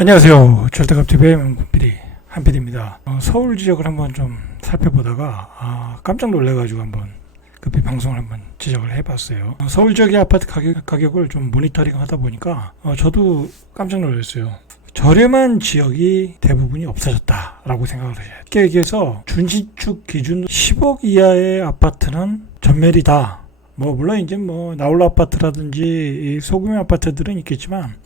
안녕하세요. 절대값TV의 문PD 한PD입니다. 서울 지역을 한번 좀 살펴보다가 깜짝 놀래가지고 한번 급히 방송을 한번 제작을 해봤어요. 서울 지역의 아파트 가격을 좀 모니터링 하다 보니까 저도 깜짝 놀랐어요. 저렴한 지역이 대부분이 없어졌다라고 생각을 해요. 쉽게 얘기해서 준신축 기준 10억 이하의 아파트는 전멸이다. 물론 이제 나홀로 아파트라든지 소규모 아파트들은 있겠지만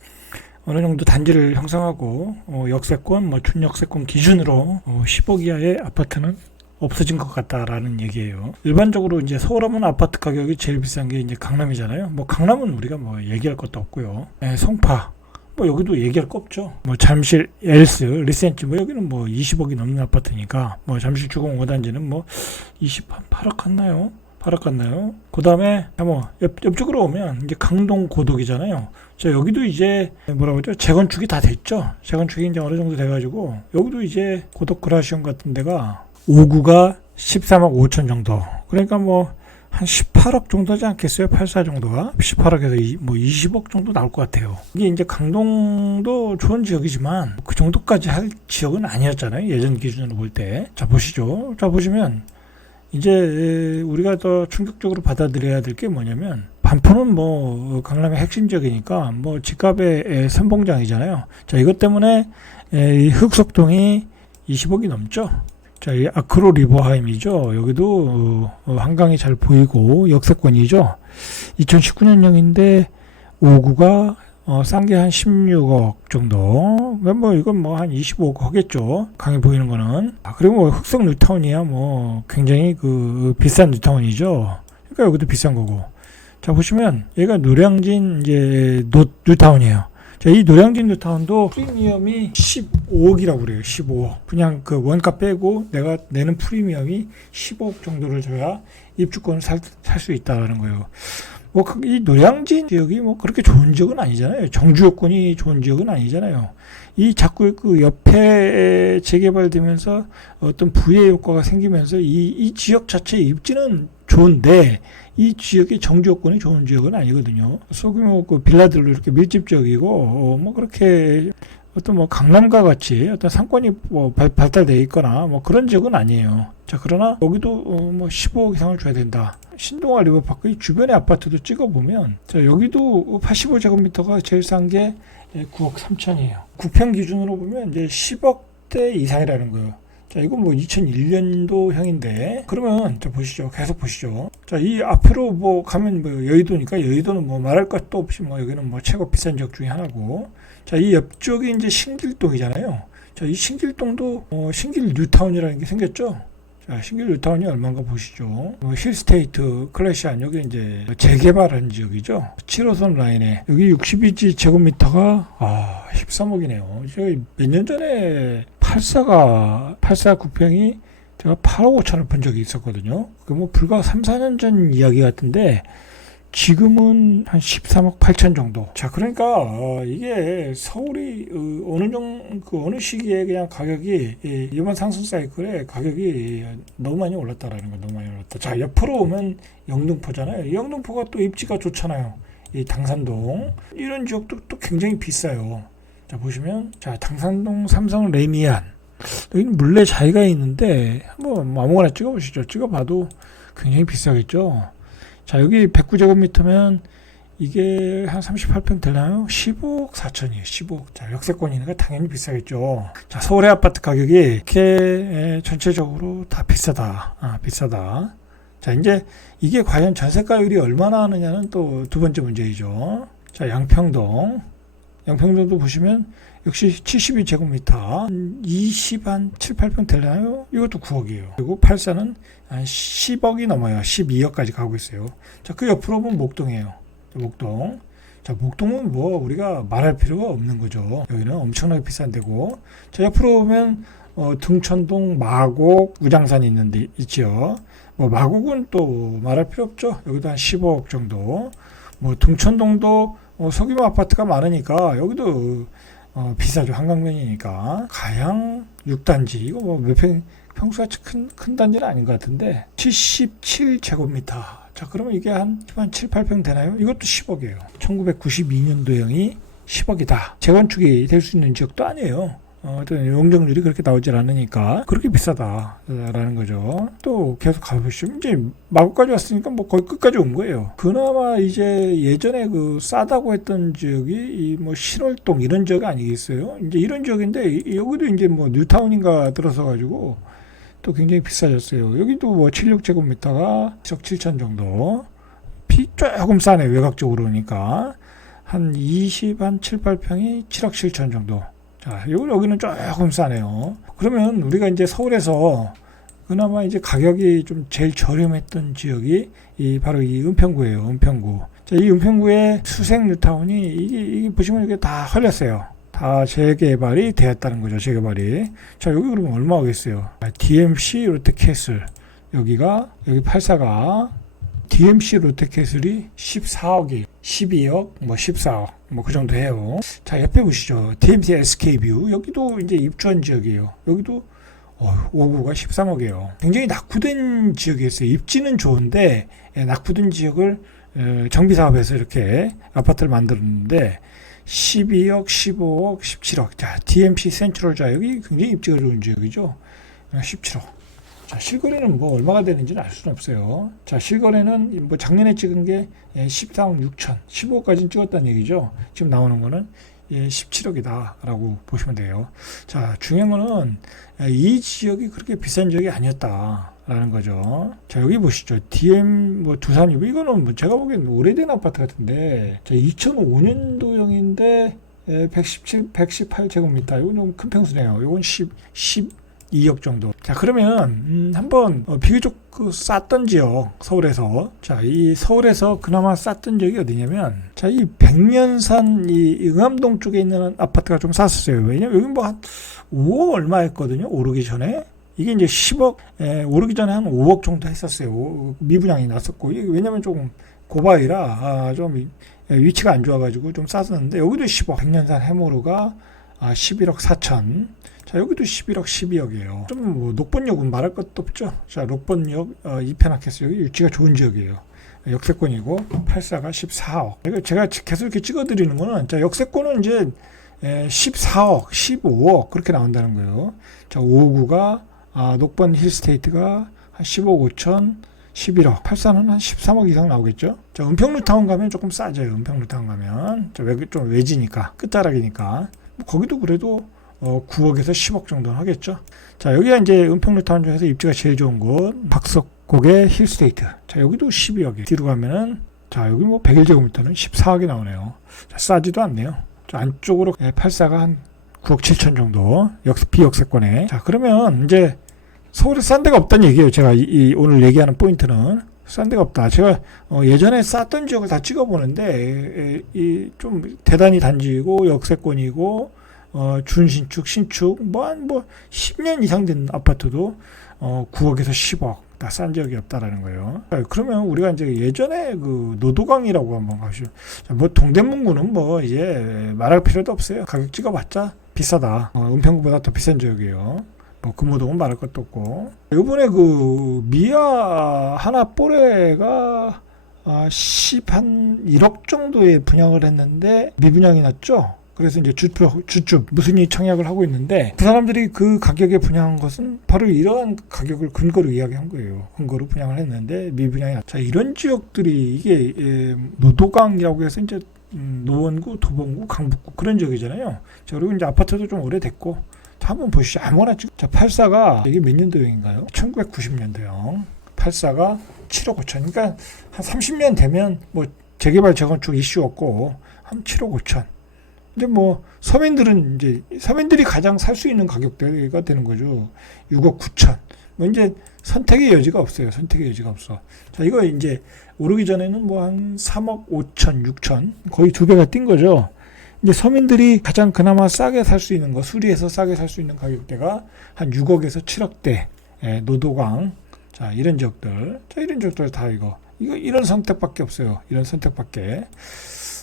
어느 정도 단지를 형성하고 역세권, 준역세권 기준으로 10억 이하의 아파트는 없어진 것 같다라는 얘기예요. 일반적으로 이제 서울하면 아파트 가격이 제일 비싼 게 이제 강남이잖아요. 강남은 우리가 얘기할 것도 없고요. 송파, 여기도 얘기할 거 없죠. 잠실, 엘스, 리센트, 여기는 20억이 넘는 아파트니까, 잠실 주공 5단지는 28억 갔나요? 8억 갔나요? 그 다음에, 옆쪽으로 오면, 이제 강동 고덕이잖아요. 여기도 이제, 재건축이 다 됐죠? 재건축이 이제 어느 정도 돼가지고, 여기도 이제 고덕 그라시온 같은 데가, 5구가 13억 5천 정도. 그러니까 한 18억 정도지 않겠어요? 84 정도가. 18억에서 20억 정도 나올 것 같아요. 이게 이제 강동도 좋은 지역이지만, 그 정도까지 할 지역은 아니었잖아요. 예전 기준으로 볼 때. 자, 보시죠. 자, 보시면, 이제 우리가 더 충격적으로 받아들여야 될 게 뭐냐면 반포는 강남의 핵심 지역이니까 집값의 선봉장이잖아요. 자, 이것 때문에 이 흑석동이 20억이 넘죠. 자, 이 아크로 리버하임이죠. 여기도 한강이 잘 보이고 역세권이죠. 2019년형인데 5구가 싼 게 한 16억 정도. 이건 한 25억 하겠죠. 강이 보이는 거는. 그리고 흑석 뉴타운이야 굉장히 비싼 뉴타운이죠. 그러니까 여기도 비싼 거고. 자, 보시면 얘가 노량진 이제 뉴타운이에요. 자, 이 노량진 뉴타운도 프리미엄이 15억이라고 그래요. 15억. 그냥 원가 빼고 내가 내는 프리미엄이 15억 정도를 줘야 입주권을 살 수 있다라는 거예요. 이 노량진 지역이 그렇게 좋은 지역은 아니잖아요. 정주요건이 좋은 지역은 아니잖아요. 이 자꾸 옆에 재개발되면서 어떤 부의 효과가 생기면서 이 지역 자체의 입지는 좋은데 이 지역의 정주요건이 좋은 지역은 아니거든요. 소규모 빌라들로 이렇게 밀집 지역이고 그렇게 어떤 강남과 같이 어떤 상권이 발달되어 있거나 그런 지역은 아니에요. 자, 그러나 여기도 15억 이상을 줘야 된다. 신동아 리버파크 이 주변의 아파트도 찍어보면, 자, 여기도 85제곱미터가 제일 싼 게 9억 3천이에요. 구평 기준으로 보면 이제 10억대 이상이라는 거예요. 자, 이건 2001년도형인데, 그러면, 자, 보시죠. 계속 보시죠. 자, 이 앞으로 가면 여의도니까, 여의도는 말할 것도 없이 여기는 최고 비싼 지역 중에 하나고, 자, 이 옆쪽이 이제 신길동이잖아요. 자, 이 신길동도, 신길 뉴타운이라는 게 생겼죠? 자, 신길 뉴타운이 얼마인가 보시죠. 힐스테이트, 클래시안, 여기 이제 재개발한 지역이죠. 7호선 라인에, 여기 62제곱미터가, 13억이네요. 저희 몇 년 전에 84 구평이 제가 8억 5천을 본 적이 있었거든요. 불과 3, 4년 전 이야기 같은데, 지금은 한 13억 8천 정도. 자, 그러니까 이게 서울이 어느 시기에 그냥 가격이 이번 상승 사이클에 가격이 너무 많이 올랐다라는 거, 너무 많이 올랐다. 자, 옆으로 오면 영등포잖아요. 영등포가 또 입지가 좋잖아요. 이 당산동 이런 지역도 또 굉장히 비싸요. 자, 보시면 당산동 삼성 레미안 여기 물레 자이가 있는데 한번 아무거나 찍어보시죠. 찍어봐도 굉장히 비싸겠죠. 자, 여기 109제곱미터면 이게 한 38평 되나요? 15억 4천이에요. 15억. 자, 역세권이니까 당연히 비싸겠죠. 자, 서울의 아파트 가격이 이렇게 전체적으로 다 비싸다. 비싸다. 자, 이제 이게 과연 전세가율이 얼마나 하느냐는 또 두 번째 문제이죠. 자, 양평동도 보시면 역시 72제곱미터 20한 7, 8평 되나요? 이것도 9억이에요. 그리고 84는 한 10억이 넘어요. 12억까지 가고 있어요. 자, 그 옆으로 보면 목동이에요. 목동. 자, 목동은 우리가 말할 필요가 없는 거죠. 여기는 엄청나게 비싼 데고. 자, 옆으로 보면 등촌동, 마곡, 우장산이 있는데 있죠. 마곡은 또 말할 필요 없죠. 여기도 한 15억 정도. 등촌동도 소규모 아파트가 많으니까 여기도 비싸죠. 한강변이니까. 가양 6단지. 이거 몇 평수가 큰 단지는 아닌 것 같은데. 77제곱미터. 자, 그러면 이게 한 7, 8평 되나요? 이것도 10억이에요. 1992년도형이 10억이다. 재건축이 될 수 있는 지역도 아니에요. 어떤 용적률이 그렇게 나오질 않으니까 그렇게 비싸다라는 거죠. 또 계속 가보시면 이제 마구까지 왔으니까 뭐 거의 끝까지 온 거예요. 그나마 이제 예전에 그 싸다고 했던 지역이 이 뭐 신월동 이런 지역 아니겠어요? 이제 이런 지역인데 여기도 이제 뭐 뉴타운인가 들어서 가지고 또 굉장히 비싸졌어요. 여기도 뭐 76제곱미터가 1억 7천 정도. 조금 싸네 외곽적으로니까 한 7, 8평이 7억 7천 정도. 자, 여기는 조금 싸네요. 그러면 우리가 이제 서울에서 그나마 이제 가격이 좀 제일 저렴했던 지역이 바로 이 은평구예요. 은평구. 자, 이 은평구의 수색 뉴타운이 이게 보시면 이게 다 헐렸어요. 다 재개발이 되었다는 거죠. 재개발이. 자, 여기 그러면 얼마 하겠어요? DMC 롯데캐슬. 여기 84가 DMC 롯데캐슬이 14억이 12억, 뭐 14억, 뭐 그 정도 해요. 자, 옆에 보시죠. DMC SK뷰. 여기도 이제 입주한 지역이에요. 여기도 5구가 13억이에요. 굉장히 낙후된 지역이었어요. 입지는 좋은데 낙후된 지역을 정비사업에서 이렇게 아파트를 만들었는데 12억, 15억, 17억. 자, DMC 센트럴 자 여기 굉장히 입지가 좋은 지역이죠. 17억. 자, 실거래는 뭐 얼마가 되는지는 알 수는 없어요. 자, 실거래는 뭐 작년에 찍은 게 14억 6천, 15억까지는 찍었다는 얘기죠. 지금 나오는 거는 17억이다라고 보시면 돼요. 자, 중요한 거는 이 지역이 그렇게 비싼 지역이 아니었다라는 거죠. 자, 여기 보시죠. DM 뭐 두산이고 이거는 뭐 제가 보기엔 오래된 아파트 같은데, 자, 2005년도형인데 118제곱미터. 이건 좀 큰 평수네요. 이건 12억 정도. 자, 그러면 한번 비교적 쌌던 지역 서울에서, 자, 이 서울에서 그나마 쌌던 지역이 어디냐면, 자, 이 백년산 이 응암동 쪽에 있는 아파트가 좀 쌌었어요. 왜냐면 여기 뭐 한 5억 얼마 했거든요. 오르기 전에. 이게 이제 10억 오르기 전에 한 5억 정도 했었어요. 미분양이 났었고. 이게 왜냐면 조금 고바위라 좀 위치가 안 좋아가지고 좀 쌌었는데, 여기도 10억. 백년산 해모루가 11억 4천. 자, 여기도 11억, 12억이에요. 좀 뭐 녹번역은 말할 것도 없죠. 자, 녹번역 이페나케스 여기 위치가 좋은 지역이에요. 역세권이고 84가 14억. 이거 제가 계속 이렇게 찍어드리는 거는, 자, 역세권은 이제 14억, 15억 그렇게 나온다는 거예요. 자, 5구가 녹번 힐스테이트가 한 15억 5천, 11억. 84는 한 13억 이상 나오겠죠. 자, 은평루타운 가면 조금 싸져요. 은평루타운 가면 좀 외지니까, 끝자락이니까. 뭐 거기도 그래도 9억에서 10억 정도는 하겠죠. 자, 여기가 이제 은평루타운 중에서 입지가 제일 좋은 곳, 박석곡의 힐스테이트. 자, 여기도 12억이. 뒤로 가면은, 자, 여기 뭐 101제곱미터는 14억이 나오네요. 자, 싸지도 않네요. 자, 안쪽으로 84가 한 9억 7천 정도. 비역세권에. 자, 그러면 이제 서울에 싼 데가 없다는 얘기예요. 제가 오늘 얘기하는 포인트는. 싼 데가 없다. 제가 예전에 쌌던 지역을 다 찍어보는데, 좀 대단히 단지이고 역세권이고 준신축, 신축, 뭐 10년 이상 된 아파트도 9억에서 10억 다 싼 지역이 없다라는 거예요. 그러면 우리가 이제 예전에 그 노도강이라고 한번 가시죠. 뭐 동대문구는 뭐 이제 말할 필요도 없어요. 가격 찍어봤자 비싸다. 은평구보다 더 비싼 지역이에요. 뭐 금호동은 말할 것도 없고. 이번에 그 미아 하나 뽀레가 1억 정도의 분양을 했는데 미분양이 났죠. 그래서 이제 주축 무순위 청약을 하고 있는데, 그 사람들이 그 가격에 분양한 것은 바로 이러한 가격을 근거로 이야기한 거예요. 근거로 분양을 했는데 미분양이. 자, 이런 지역들이 이게 노도강이라고 해서 이제 노원구, 도봉구, 강북구 그런 지역이잖아요. 자, 그리고 이제 아파트도 좀 오래됐고. 자, 한번 보시죠. 아무나 지금. 자, 84가 이게 몇 년도형인가요? 1990년도형. 84가 7억 5천. 그러니까 한 30년 되면 뭐 재개발 재건축 이슈 없고 한 7억 5천. 이제 뭐 서민들이 가장 살 수 있는 가격대가 되는 거죠. 6억 9천. 뭐 이제 선택의 여지가 없어요. 선택의 여지가 없어. 자, 이거 이제 오르기 전에는 뭐 한 3억 5천, 6천 거의 2배가 뛴 거죠. 이제 서민들이 가장 그나마 싸게 살 수 있는 거, 수리해서 싸게 살 수 있는 가격대가 한 6억에서 7억대. 노도강. 자, 이런 지역들. 자, 이런 지역들 다 이런 선택밖에 없어요. 이런 선택밖에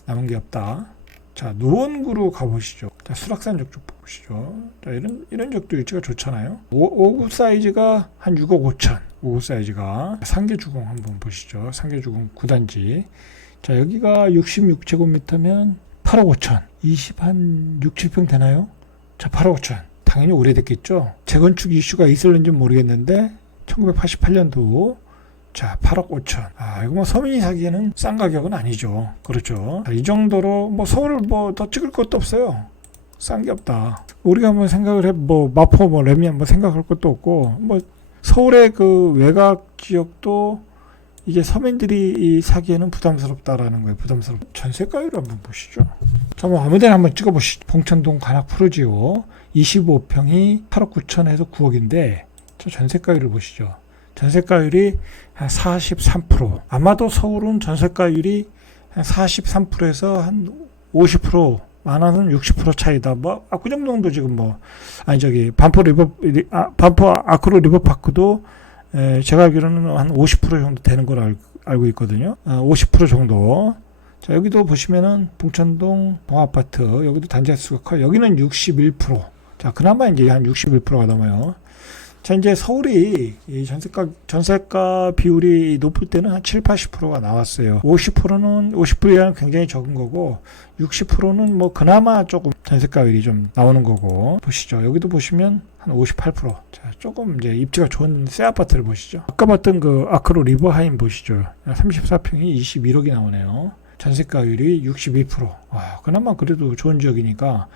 남은 게 없다. 자, 노원구로 가보시죠. 자, 수락산 쪽 보시죠. 자, 이런 적도 위치가 좋잖아요. 5구 사이즈가 한 6억 5천. 5구 사이즈가. 상계주공 한번 보시죠. 상계주공 9단지. 자, 여기가 66제곱미터면 8억 5천. 20한 6, 7평 되나요? 자, 8억 5천. 당연히 오래됐겠죠. 재건축 이슈가 있을는지는 모르겠는데 1988년도 자 8억 5천. 이거 뭐 서민이 사기에는 싼 가격은 아니죠. 그렇죠. 자, 이 정도로 뭐 서울을 뭐 더 찍을 것도 없어요. 싼 게 없다. 우리가 한번 생각을 해, 뭐 마포 뭐 레미 한번 생각할 것도 없고, 뭐 서울의 그 외곽 지역도 이게 서민들이 사기에는 부담스럽다라는 거예요. 부담스럽. 전세가율을 한번 보시죠. 자, 뭐 아무데나 한번 찍어보시죠. 봉천동 관악 푸르지오 25평이 8억 9천에서 9억인데, 저 전세가율을 보시죠. 전세가율이 한 43%. 아마도 서울은 전세가율이 한 43%에서 한 50%, 많아는 60% 차이다. 뭐, 그 정도도 지금 뭐, 반포 아크로 리버파크도 제가 알기로는 한 50% 정도 되는 걸 알고 있거든요. 50% 정도. 자, 여기도 보시면은 봉천동 동아파트, 여기도 단지 수가 커요. 여기는 61%. 자, 그나마 이제 한 61%가 넘어요. 자, 이제 서울이 이 전세가 비율이 높을 때는 한 7, 80%가 나왔어요. 50%는 굉장히 적은 거고, 60%는 뭐 그나마 조금 전세가율이 좀 나오는 거고, 보시죠. 여기도 보시면 한 58%. 자, 조금 이제 입지가 좋은 새 아파트를 보시죠. 아까 봤던 그 아크로 리버하임 보시죠. 34평이 21억이 나오네요. 전세가율이 62%. 그나마 그래도 좋은 지역이니까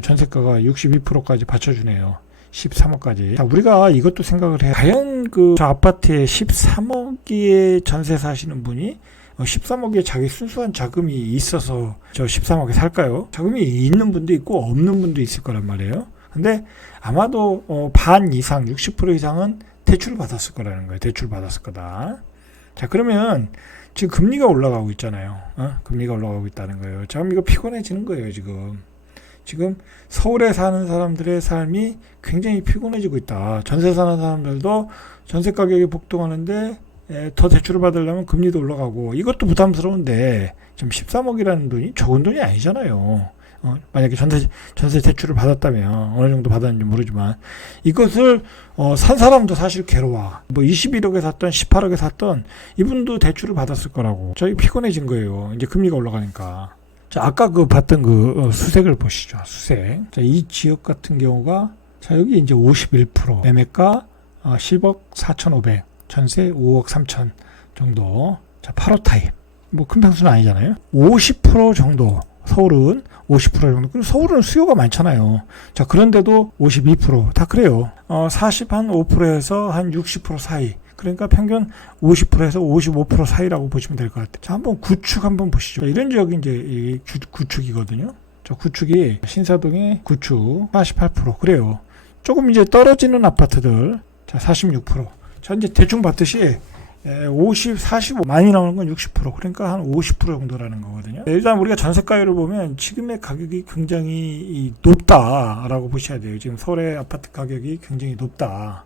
전세가가 62%까지 받쳐주네요. 13억까지. 자, 우리가 이것도 생각을 해요. 과연 저 아파트에 13억에 전세 사시는 분이 13억에 자기 순수한 자금이 있어서 저 13억에 살까요? 자금이 있는 분도 있고 없는 분도 있을 거란 말이에요. 근데 아마도 반 이상, 60% 이상은 대출을 받았을 거라는 거예요. 대출을 받았을 거다. 자, 그러면 지금 금리가 올라가고 있잖아요. 금리가 올라가고 있다는 거예요. 참 이거 피곤해지는 거예요, 지금 서울에 사는 사람들의 삶이 굉장히 피곤해지고 있다. 전세 사는 사람들도 전세 가격이 복동하는데 더 대출을 받으려면 금리도 올라가고, 이것도 부담스러운데 지금 13억이라는 돈이 적은 돈이 아니잖아요. 만약에 전세 대출을 받았다면, 어느 정도 받았는지 모르지만, 이것을 산 사람도 사실 괴로워. 뭐 21억에 샀던 18억에 샀던 이분도 대출을 받았을 거라고. 저희 피곤해진 거예요. 이제 금리가 올라가니까. 자, 아까 수색을 보시죠. 수색. 자, 이 지역 같은 경우가, 자, 여기 이제 51%, 매매가 10억 4,500, 전세 5억 3천 정도. 자, 8호 타입. 뭐 큰 평수는 아니잖아요. 50% 정도. 서울은 50% 정도. 그리고 서울은 수요가 많잖아요. 자, 그런데도 52%. 다 그래요. 45%에서 한 60% 사이. 그러니까 평균 50%에서 55% 사이라고 보시면 될 것 같아요. 자, 한번 구축 한번 보시죠. 이런 지역이 이제 구축이거든요. 저 구축이 신사동의 구축 48%. 그래요. 조금 이제 떨어지는 아파트들. 자, 46%. 자, 이제 대충 봤듯이 45 많이 나오는 건 60%. 그러니까 한 50% 정도라는 거거든요. 일단 우리가 전세가율을 보면 지금의 가격이 굉장히 높다라고 보셔야 돼요. 지금 서울의 아파트 가격이 굉장히 높다.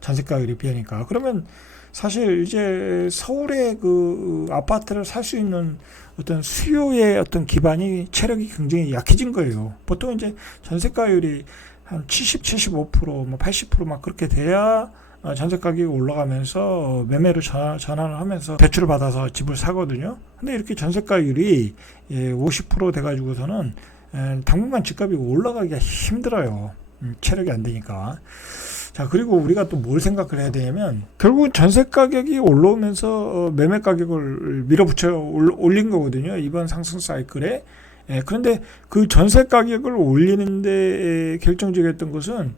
전세가율에 비하니까. 그러면 사실 이제 서울의 아파트를 살 수 있는 어떤 수요의 어떤 기반이, 체력이 굉장히 약해진 거예요. 보통 이제 전세가율이 한 70, 75%, 뭐 80% 막 그렇게 돼야 전세 가격이 올라가면서 매매를 전환을 하면서 대출을 받아서 집을 사거든요. 근데 이렇게 전세가율이 50% 돼가지고서는 당분간 집값이 올라가기가 힘들어요. 체력이 안 되니까. 자, 그리고 우리가 또 뭘 생각을 해야 되냐면, 결국은 전세 가격이 올라오면서 매매 가격을 밀어붙여 올린 거거든요. 이번 상승 사이클에. 그런데 그 전세 가격을 올리는데 결정적이었던 것은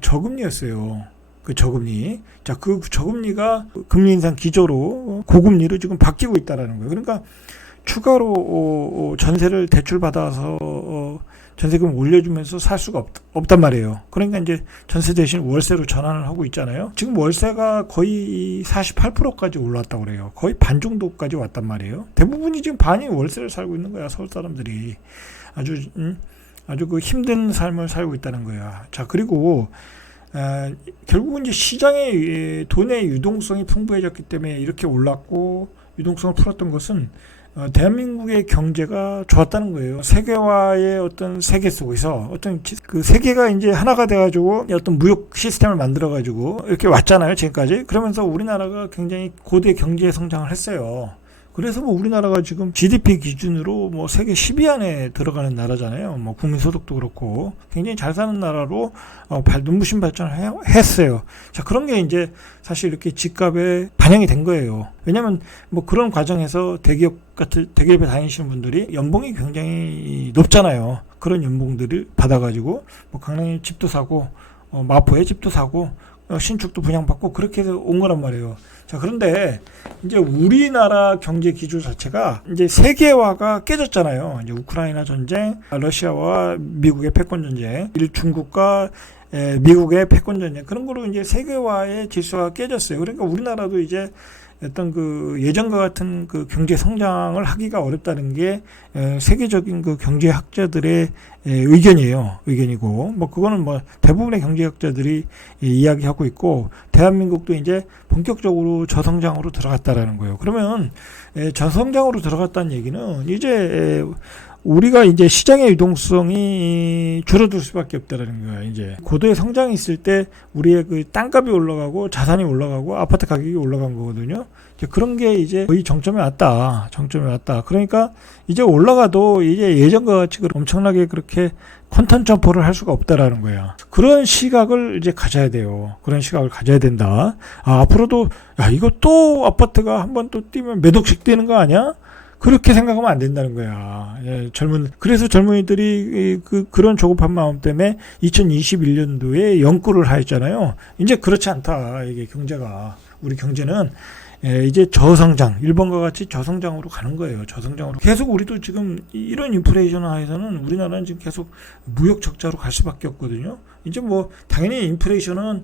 저금리였어요. 그 저금리. 자, 그 저금리가 금리 인상 기조로 고금리로 지금 바뀌고 있다라는 거예요. 그러니까 추가로 전세를 대출 받아서 전세금을 올려주면서 살 수가 없단 말이에요. 그러니까 이제 전세 대신 월세로 전환을 하고 있잖아요. 지금 월세가 거의 48%까지 올랐다고 그래요. 거의 반 정도까지 왔단 말이에요. 대부분이 지금 반이 월세를 살고 있는 거야. 서울 사람들이 아주 그 힘든 삶을 살고 있다는 거야. 자, 그리고 결국은 이제 시장의 돈의 유동성이 풍부해졌기 때문에 이렇게 올랐고, 유동성을 풀었던 것은 대한민국의 경제가 좋았다는 거예요. 세계화의 어떤 세계 속에서 어떤 그 세계가 이제 하나가 돼가지고 어떤 무역 시스템을 만들어가지고 이렇게 왔잖아요, 지금까지. 그러면서 우리나라가 굉장히 고대 경제 성장을 했어요. 그래서 뭐 우리나라가 지금 GDP 기준으로 뭐 세계 10위 안에 들어가는 나라잖아요. 뭐 국민소득도 그렇고 굉장히 잘 사는 나라로 눈부신 발전을 했어요. 자, 그런 게 이제 사실 이렇게 집값에 반영이 된 거예요. 왜냐면 뭐 그런 과정에서 대기업에 다니시는 분들이 연봉이 굉장히 높잖아요. 그런 연봉들을 받아가지고 뭐 강남에 집도 사고 마포에 집도 사고 신축도 분양받고 그렇게 해서 온 거란 말이에요. 자, 그런데 이제 우리나라 경제 기조 자체가 이제 세계화가 깨졌잖아요. 이제 우크라이나 전쟁, 러시아와 미국의 패권 전쟁, 중국과 미국의 패권 전쟁, 그런 거로 이제 세계화의 질서가 깨졌어요. 그러니까 우리나라도 이제 어떤 그 예전과 같은 그 경제 성장을 하기가 어렵다는 게 세계적인 그 경제학자들의 의견이고, 뭐 그거는 뭐 대부분의 경제학자들이 이야기하고 있고, 대한민국도 이제 본격적으로 저성장으로 들어갔다라는 거예요. 그러면 저성장으로 들어갔다는 얘기는 이제 우리가 이제 시장의 유동성이 줄어들 수밖에 없다라는 거예요. 이제 고도의 성장이 있을 때 우리의 그 땅값이 올라가고 자산이 올라가고 아파트 가격이 올라간 거거든요. 이제 그런 게 이제 거의 정점에 왔다. 그러니까 이제 올라가도 이제 예전과 같이 엄청나게 그렇게 퀀텀 점프를 할 수가 없다라는 거야. 그런 시각을 이제 가져야 돼요. 그런 시각을 가져야 된다. 앞으로도 이거 또 아파트가 한번 또 뛰면 몇 억씩 뛰는 거 아니야? 그렇게 생각하면 안 된다는 거야. 그래서 젊은이들이 그런 조급한 마음 때문에 2021년도에 연구를 하였잖아요. 이제 그렇지 않다. 이게 경제가. 우리 경제는 이제 저성장, 일본과 같이 저성장으로 가는 거예요. 저성장으로. 계속 우리도 지금 이런 인플레이션 하에서는 우리나라는 지금 계속 무역 적자로 갈 수밖에 없거든요. 이제 뭐 당연히 인플레이션은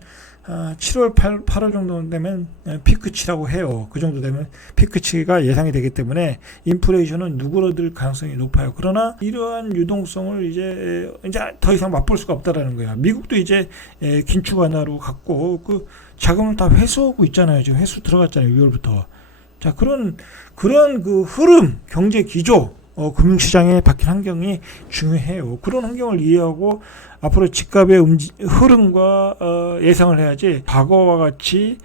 7월, 8월 정도 되면 피크치라고 해요. 그 정도 되면 피크치가 예상이 되기 때문에 인플레이션은 누그러들 가능성이 높아요. 그러나 이러한 유동성을 이제 더 이상 맛볼 수가 없다라는 거야. 미국도 이제 긴축 완화로 갔고 그 자금을 다 회수하고 있잖아요. 지금 회수 들어갔잖아요. 6월부터. 자, 그런 그 흐름, 경제 기조, 금융시장에 바뀐 환경이 중요해요. 그런 환경을 이해하고 앞으로 집값의 흐름과 예상을 해야지 과거와 같이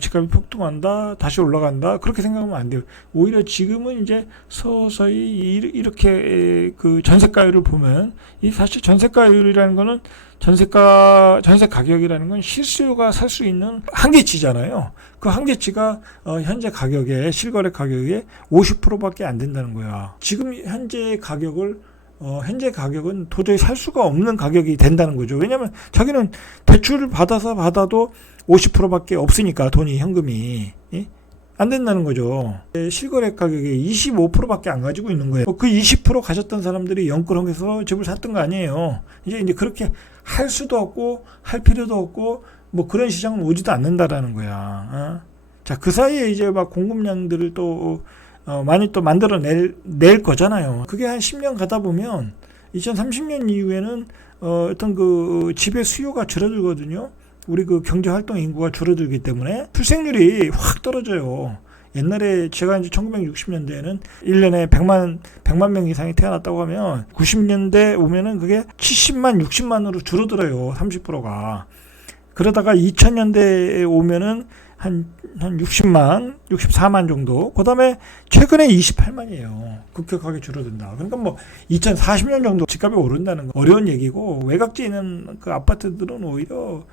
집값이 폭등한다, 다시 올라간다, 그렇게 생각하면 안 돼요. 오히려 지금은 이제 서서히 이렇게 그 전세가율을 보면 이 사실 전세가율이라는 거는 전세 가격이라는 건 실수요가 살 수 있는 한계치잖아요. 그 한계치가 현재 가격에 실거래 가격의 50%밖에 안 된다는 거야. 지금 현재 가격은 도저히 살 수가 없는 가격이 된다는 거죠. 왜냐하면 자기는 대출을 받아도 50%밖에 없으니까 현금이 안 된다는 거죠. 실거래 가격의 25%밖에 안 가지고 있는 거예요. 그 20% 가졌던 사람들이 영끌형에서 집을 샀던 거 아니에요. 이제 그렇게 할 수도 없고 할 필요도 없고 뭐 그런 시장은 오지도 않는다라는 거야. 자, 그 사이에 이제 막 공급량들을 또 많이 또 만들어낼 거잖아요. 그게 한 10년 가다 보면 2030년 이후에는 어떤 그 집의 수요가 줄어들거든요. 우리 그 경제활동 인구가 줄어들기 때문에 출생률이 확 떨어져요. 옛날에 제가 이제 1960년대에는 1년에 100만 명 이상이 태어났다고 하면 90년대 오면은 그게 70만, 60만으로 줄어들어요. 30%가. 그러다가 2000년대에 오면은 한 60만, 64만 정도. 그 다음에 최근에 28만이에요. 급격하게 줄어든다. 그러니까 뭐 2040년 정도 집값이 오른다는 거 어려운 얘기고, 외곽지에 있는 그 아파트들은 오히려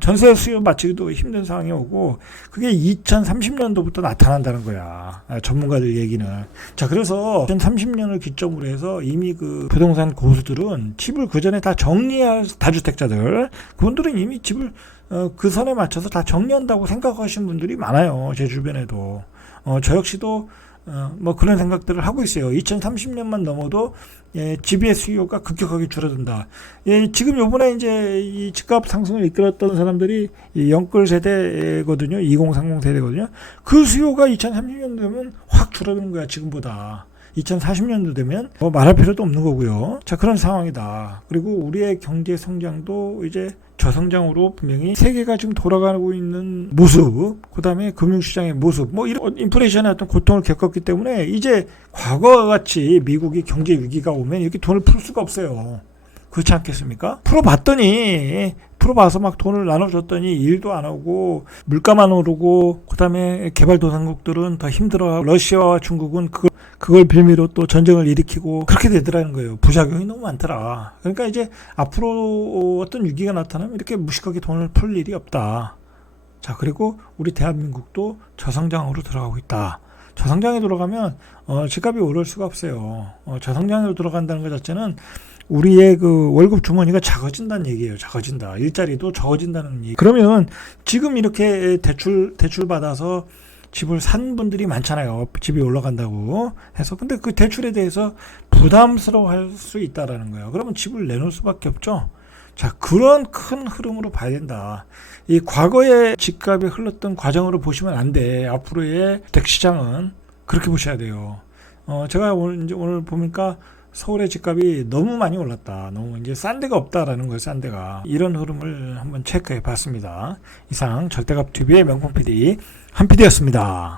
전세 수요 맞추기도 힘든 상황이 오고, 그게 2030년도부터 나타난다는 거야. 전문가들 얘기는. 자, 그래서 2030년을 기점으로 해서 이미 그 부동산 고수들은 집을 그 전에 다 정리할 다주택자들, 그분들은 이미 집을 그 선에 맞춰서 다 정리한다고 생각하시는 분들이 많아요. 제 주변에도. 저 역시도 뭐 그런 생각들을 하고 있어요. 2030년만 넘어도 집의 수요가 급격하게 줄어든다. 지금 요번에 이제 이 집값 상승을 이끌었던 사람들이 이 영끌 세대거든요. 2030 세대거든요. 그 수요가 2030년 되면 확 줄어드는 거야, 지금보다. 2040년도 되면 뭐 말할 필요도 없는 거고요. 자, 그런 상황이다. 그리고 우리의 경제 성장도 이제 저성장으로 분명히 세계가 지금 돌아가고 있는 모습, 그 다음에 금융시장의 모습, 뭐 이런 인플레이션의 어떤 고통을 겪었기 때문에 이제 과거와 같이 미국이 경제 위기가 오면 이렇게 돈을 풀 수가 없어요. 그렇지 않겠습니까? 풀어봤더니 앞으로 봐서 막 돈을 나눠줬더니 일도 안 하고 물가만 오르고 그다음에 개발도상국들은 더 힘들어. 러시아와 중국은 그걸 빌미로 또 전쟁을 일으키고 그렇게 되더라는 거예요. 부작용이 너무 많더라. 그러니까 이제 앞으로 어떤 위기가 나타나면 이렇게 무식하게 돈을 풀 일이 없다. 자, 그리고 우리 대한민국도 저성장으로 들어가고 있다. 저성장에 들어가면 집값이 오를 수가 없어요. 저성장으로 들어간다는 것 자체는 우리의 그 월급 주머니가 작아진다는 얘기예요. 작아진다. 일자리도 적어진다는 얘기. 그러면 지금 이렇게 대출 받아서 집을 산 분들이 많잖아요. 집이 올라간다고 해서. 근데 그 대출에 대해서 부담스러워할 수 있다라는 거예요. 그러면 집을 내놓을 수밖에 없죠. 자, 그런 큰 흐름으로 봐야 된다. 이 과거의 집값이 흘렀던 과정으로 보시면 안 돼. 앞으로의 주택시장은 그렇게 보셔야 돼요. 제가 오늘 보니까 서울의 집값이 너무 많이 올랐다. 너무 이제 싼 데가 없다라는 거예요. 싼 데가. 이런 흐름을 한번 체크해 봤습니다. 이상 절대값TV의 명품 PD 한 PD였습니다.